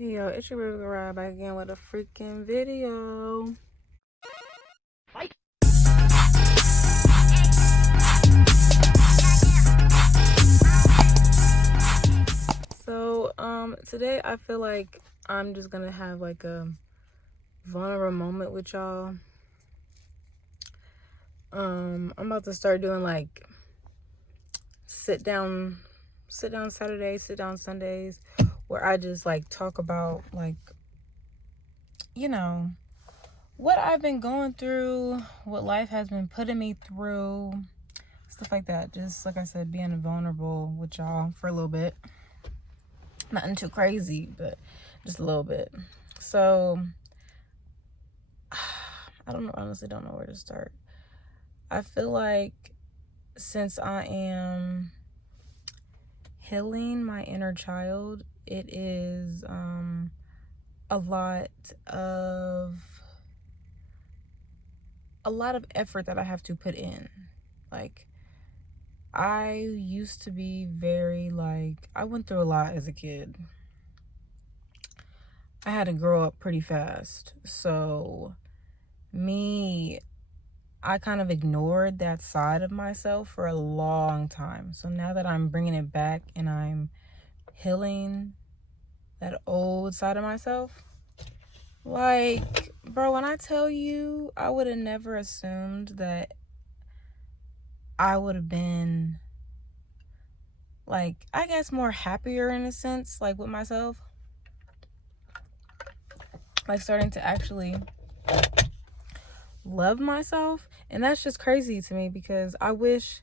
Hey yo, it's your baby Riah back again with a freaking video. Today I feel like I'm just gonna have like a vulnerable moment with y'all. I'm about to start doing like sit down Saturdays, sit down Sundays, where I just like talk about like, you know, what I've been going through, what life has been putting me through, stuff like that. Just like I said, being vulnerable with y'all for a little bit. Nothing too crazy, but just a little bit. So I honestly don't know where to start. I feel like since I am healing my inner child, it is a lot of effort that I have to put in. Like, I used to be very I went through a lot as a kid. I had to grow up pretty fast. So I kind of ignored that side of myself for a long time. So now that I'm bringing it back and I'm healing that old side of myself, like, bro, when I tell you, I would have never assumed that I would have been, like, I guess more happier in a sense, like, with myself. Like, starting to actually love myself. And that's just crazy to me because I wish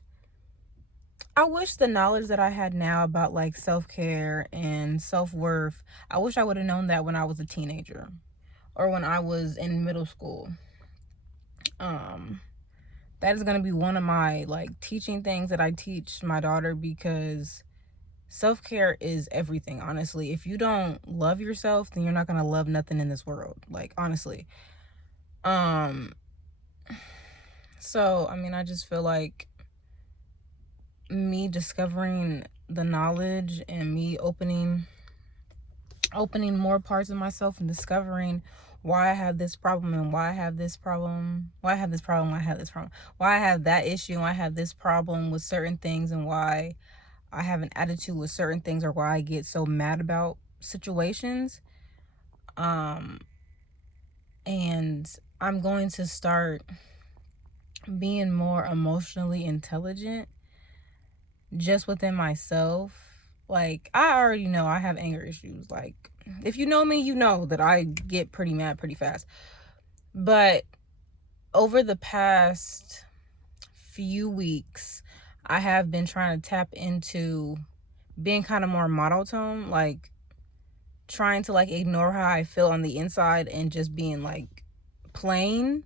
the knowledge that I had now about like self-care and self-worth, I wish I would have known that when I was a teenager or when I was in middle school. That is going to be one of my like teaching things that I teach my daughter, because self-care is everything. Honestly, if you don't love yourself, then you're not going to love nothing in this world. Like, honestly. So I mean, I just feel like me discovering the knowledge and me opening more parts of myself and discovering why I have this problem and why I have this problem, why I have this problem, why I have this problem, why I have that issue, and why I have this problem with certain things, and why I have an attitude with certain things, or why I get so mad about situations. And I'm going to start being more emotionally intelligent just within myself. Like, I already know I have anger issues. Like, if you know me, you know that I get pretty mad pretty fast. But over the past few weeks, I have been trying to tap into being kind of more monotone, like trying to like ignore how I feel on the inside and just being like plain.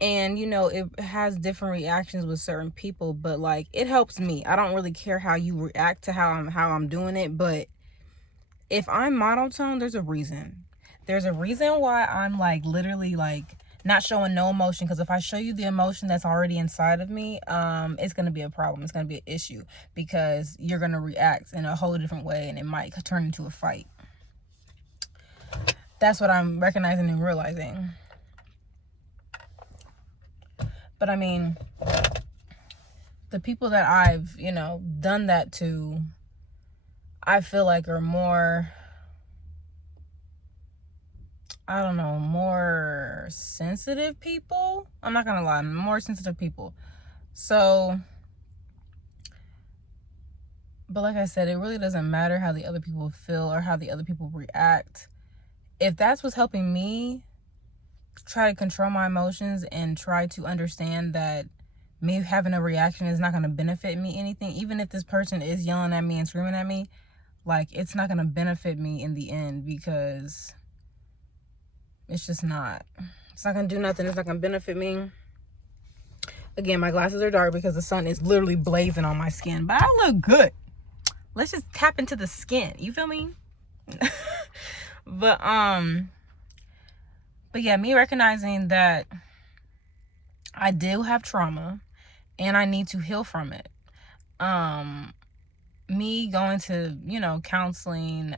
And you know, it has different reactions with certain people, but like, it helps me. I don't really care how you react to how I'm doing it, but if I'm monotone, there's a reason. There's a reason why I'm like literally like not showing no emotion, because if I show you the emotion that's already inside of me, it's gonna be a problem. It's gonna be an issue, because you're gonna react in a whole different way and it might turn into a fight. That's what I'm recognizing and realizing. But I mean, the people that I've, done that to, I feel like are more, I don't know, more sensitive people. I'm not gonna lie, more sensitive people. So, but like I said, it really doesn't matter how the other people feel or how the other people react. If that's what's helping me try to control my emotions and try to understand that me having a reaction is not going to benefit me anything, even if this person is yelling at me and screaming at me, like, it's not going to benefit me in the end, because it's just not. It's not going to do nothing. It's not going to benefit me. Again, my glasses are dark because the sun is literally blazing on my skin, but I look good. Let's just tap into the skin. You feel me? But yeah, me recognizing that I do have trauma and I need to heal from it. Me going to, counseling,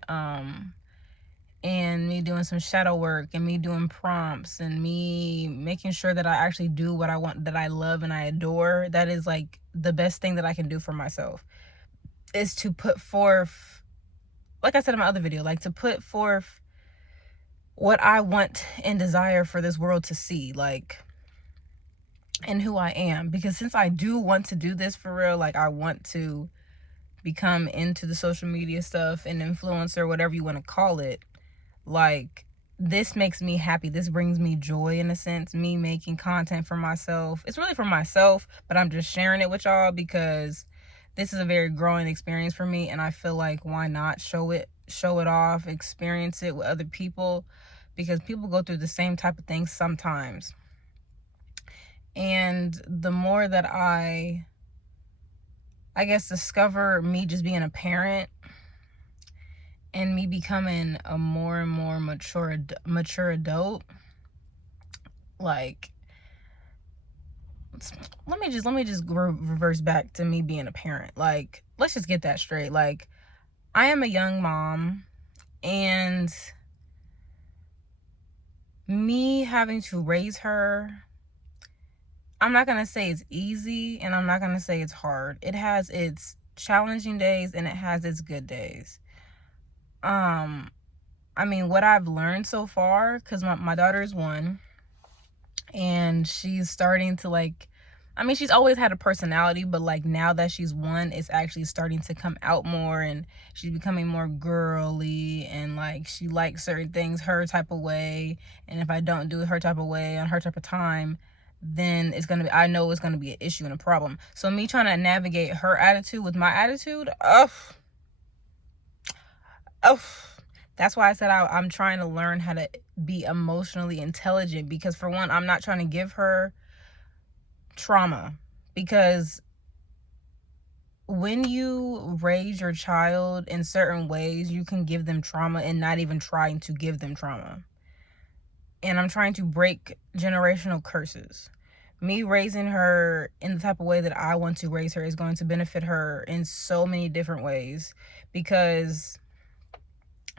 and me doing some shadow work and me doing prompts and me making sure that I actually do what I want, that I love and I adore, that is like the best thing that I can do for myself, is to put forth, like I said in my other video, like to put forth what I want and desire for this world to see, like, and who I am. Because since I do want to do this for real, like I want to become into the social media stuff and influencer, whatever you want to call it, like this makes me happy. This brings me joy in a sense, me making content for myself. It's really for myself, but I'm just sharing it with y'all because this is a very growing experience for me, and I feel like why not show it off, experience it with other people, because people go through the same type of things sometimes. And the more that I guess discover me just being a parent and me becoming a more and more mature adult, like let me just reverse back to me being a parent. Like, let's just get that straight. Like, I am a young mom, and me having to raise her, I'm not gonna say it's easy, and I'm not gonna say it's hard. It has its challenging days and it has its good days. I mean, what I've learned so far, because my daughter is 1, and she's starting to, like, I mean, she's always had a personality, but like now that she's 1, it's actually starting to come out more, and she's becoming more girly, and like she likes certain things her type of way, and if I don't do it her type of way on her type of time, then I know it's gonna be an issue and a problem. So me trying to navigate her attitude with my attitude, that's why I said I'm trying to learn how to be emotionally intelligent, because for one, I'm not trying to give her trauma, because when you raise your child in certain ways, you can give them trauma and not even trying to give them trauma. And I'm trying to break generational curses. Me raising her in the type of way that I want to raise her is going to benefit her in so many different ways, because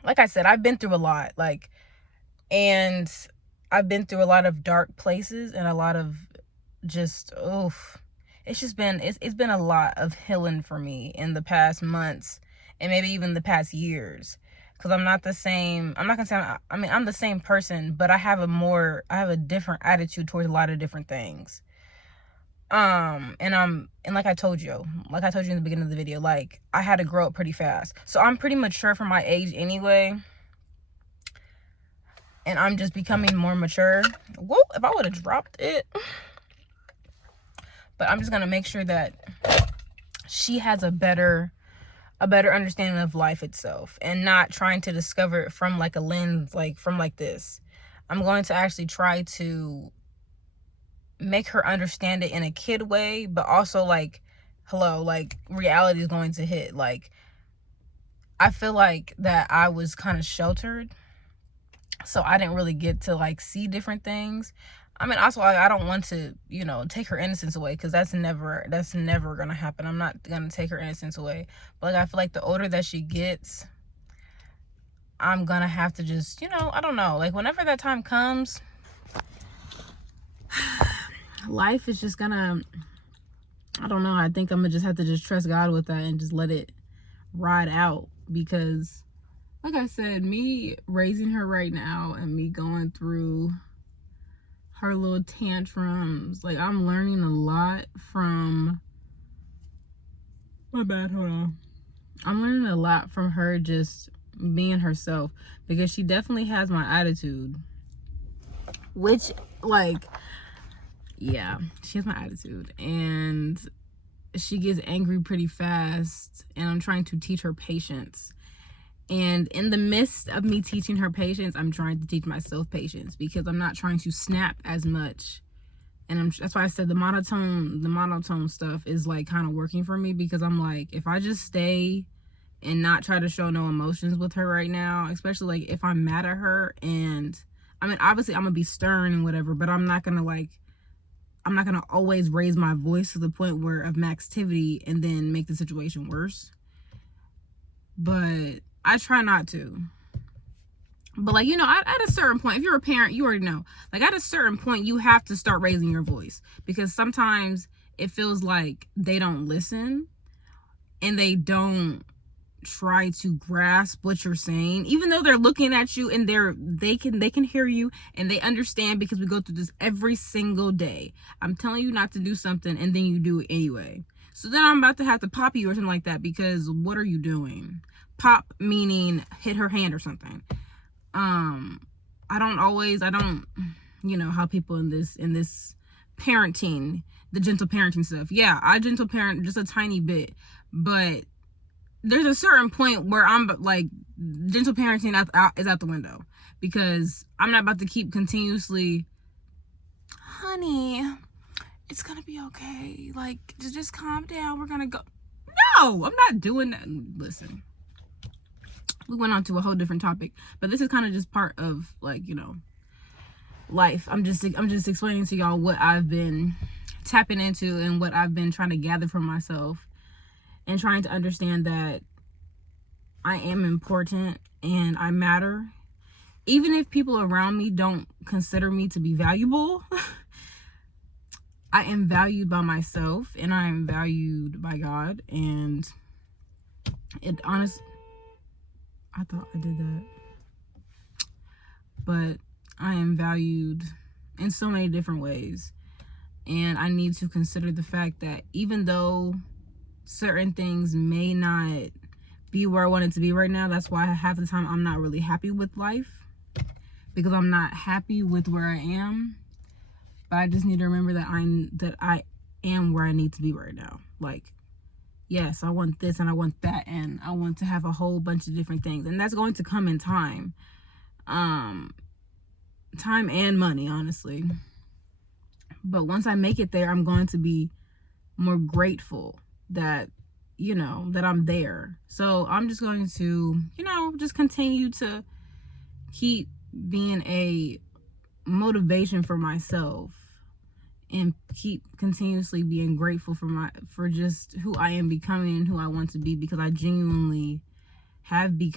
like I said, I've been through a lot, and I've been through a lot of dark places and a lot of just, it's been a lot of healing for me in the past months, and maybe even the past years, because I'm not gonna say I'm the same person, but I have a different attitude towards a lot of different things. And like I told you in the beginning of the video, like I had to grow up pretty fast, so I'm pretty mature for my age anyway, and I'm just becoming more mature. Whoa, if I would have dropped it. But I'm just gonna make sure that she has a better understanding of life itself, and not trying to discover it from like a lens, like from like this. I'm going to actually try to make her understand it in a kid way, but also like, hello, like reality is going to hit. Like, I feel like that I was kind of sheltered, so I didn't really get to like see different things. I mean, also, I don't want to, take her innocence away, because that's never gonna happen. I'm not gonna take her innocence away. But like, I feel like the older that she gets, I'm gonna have to just, I don't know, like whenever that time comes, life is just gonna, I don't know, I think I'm gonna just have to just trust God with that and just let it ride out. Because like I said, me raising her right now and me going through her little tantrums, like I'm learning a lot from, hold on, I'm learning a lot from her just being herself, because she definitely has my attitude, which, like, yeah, she has my attitude, and she gets angry pretty fast, and I'm trying to teach her patience. And in the midst of me teaching her patience, I'm trying to teach myself patience, because I'm not trying to snap as much. And that's why I said the monotone stuff is like kind of working for me, because I'm like, if I just stay and not try to show no emotions with her right now, especially like if I'm mad at her, and I mean, obviously I'm gonna be stern and whatever, but I'm not gonna always raise my voice to the point where of maxtivity and then make the situation worse. But I try not to. But like, you know, at a certain point, if you're a parent, you already know, like at a certain point you have to start raising your voice, because sometimes it feels like they don't listen and they don't try to grasp what you're saying, even though they're looking at you and they can hear you and they understand, because we go through this every single day. I'm telling you not to do something and then you do it anyway. So then I'm about to have to pop you or something like that, because what are you doing? Pop meaning hit her hand or something. I don't, you know how people in this parenting, the gentle parenting stuff. Yeah, I gentle parent just a tiny bit, but there's a certain point where I'm like, gentle parenting is out the window, because I'm not about to keep continuously, honey, it's gonna be okay. Like, just calm down. We're gonna go. No, I'm not doing that. Listen, we went on to a whole different topic, but this is kind of just part of, like, you know, life. I'm just explaining to y'all what I've been tapping into and what I've been trying to gather for myself, and trying to understand that I am important and I matter. Even if people around me don't consider me to be valuable, I am valued by myself and I am valued by God. And I thought I did that. But I am valued in so many different ways. And I need to consider the fact that even though certain things may not be where I want it to be right now, that's why half the time I'm not really happy with life, because I'm not happy with where I am. But I just need to remember that I am where I need to be right now. Like, yes, I want this and I want that and I want to have a whole bunch of different things, and that's going to come in time. Time and money, honestly. But once I make it there, I'm going to be more grateful that, you know, that I'm there. So I'm just going to, you know, just continue to keep being a motivation for myself, and keep continuously being grateful for just who I am becoming and who I want to be, because I genuinely have been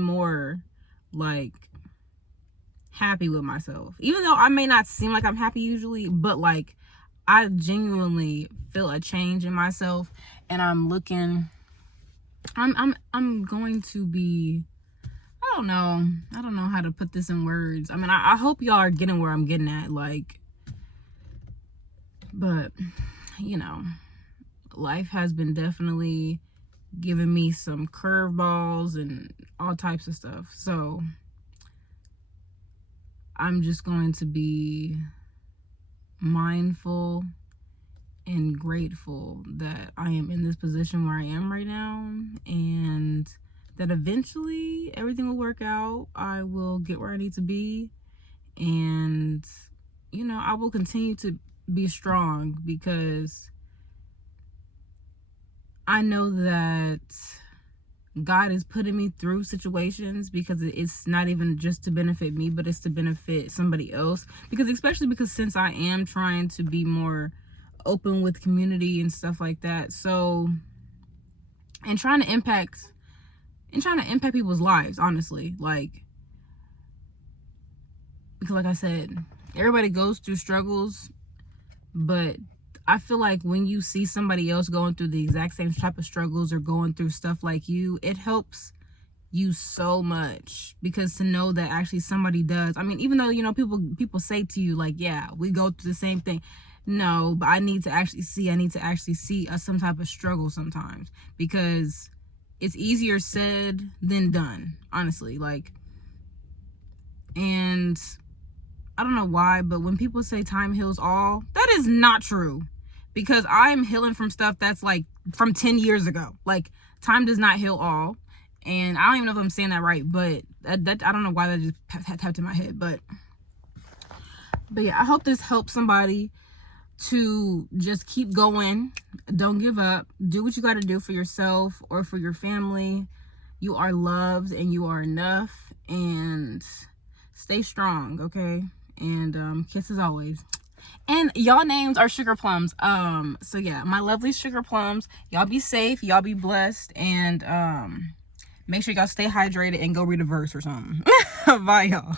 more like happy with myself, even though I may not seem like I'm happy usually, but like I genuinely feel a change in myself, and I'm going to be, I don't know how to put this in words. I mean, I hope y'all are getting where I'm getting at, like, but you know, life has been definitely giving me some curveballs and all types of stuff. So I'm just going to be mindful and grateful that I am in this position where I am right now, and that eventually everything will work out. I will get where I need to be, and you know, I will continue to be strong, because I know that God is putting me through situations, because it's not even just to benefit me, but it's to benefit somebody else. Because especially because since I am trying to be more open with community and stuff like that, so, and trying to impact people's lives, honestly, like, because like I said, everybody goes through struggles, but I feel like when you see somebody else going through the exact same type of struggles or going through stuff like you, it helps you so much, because to know that actually somebody does. I mean, even though, you know, people say to you like, yeah, we go through the same thing. No, but I need to actually see some type of struggle sometimes, because it's easier said than done, honestly. Like, and I don't know why, but when people say time heals all, that is not true, because I'm healing from stuff that's like from 10 years ago. Like, time does not heal all. And I don't even know if I'm saying that right, but that I don't know why that just tapped in my head. But yeah, I hope this helps somebody to just keep going. Don't give up. Do what you got to do for yourself or for your family. You are loved and you are enough. And stay strong, okay? And kisses always. And y'all names are Sugar Plums. So yeah, my lovely Sugar Plums, y'all be safe, y'all be blessed, and Make sure y'all stay hydrated and go read a verse or something. Bye, y'all.